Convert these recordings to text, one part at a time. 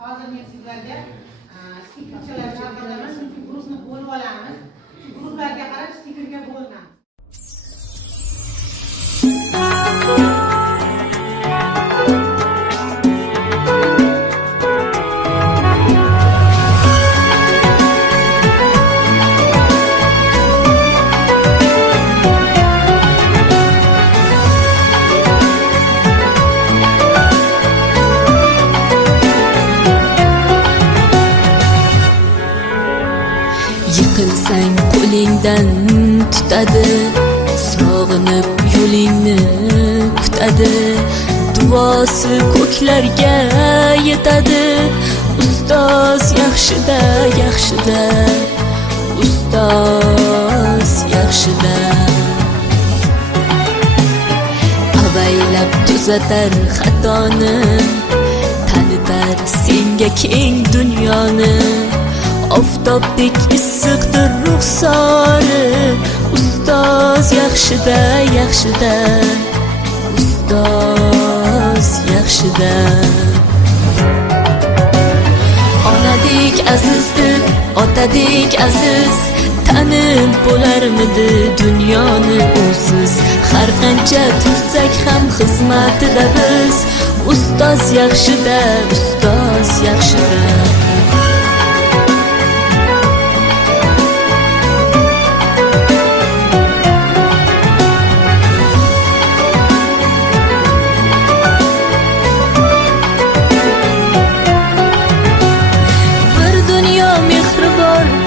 Hozir men sizlarga stikerchalar taqdirlaman, chunki guruhni bo'lib olamiz. Guruhlarga qarab stikerga bo'linamiz. Yiqilsang qo'lingdan tutadi, sog'inib yo'lingni kutadi, duosi ko'klarga yetadi. Ustoz yaxshida, yaxshida, ustoz yaxshida. Avaylab tuzatar xatoni, tanitar senga keng dunyoni. Oftobdek issiqdir ruxsori, ustoz yaxshida, yaxshida, ustoz yaxshida. Onadek azizdir, otadek aziz, tanib bo'larmidi dunyoni usiz. Har qancha tursak ham xizmatida biz, ustoz yaxshida, ustoz yaxshida.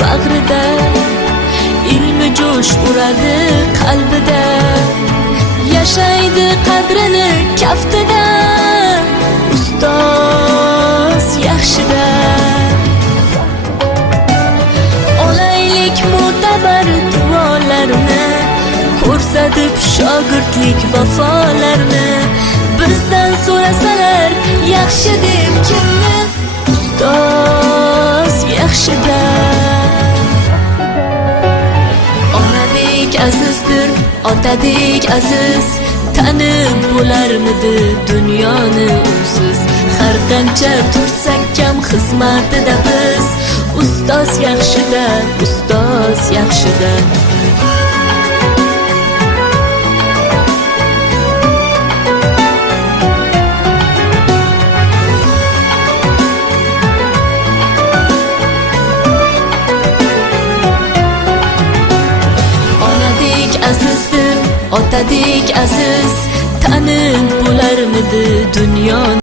Bag'rida ilmi jo'sh uradi qalbida, yashaydi qadrini kaftida, ustoz yaxshida. Olaylik mo'tabar duolarni, ko'rsatib shogirdlik vafolarni. Bizdan so'rasalar yaxshi deb kimni, ustoz yaxshida. Azizdir, otadek aziz, tanib bo'larmidi dunyoni usiz. Har qancha tursak kam xizmatida biz, ustoz yaxshida, ustoz yaxshida. Azizdir, otadek aziz, tanib bo'larmidi dunyoni.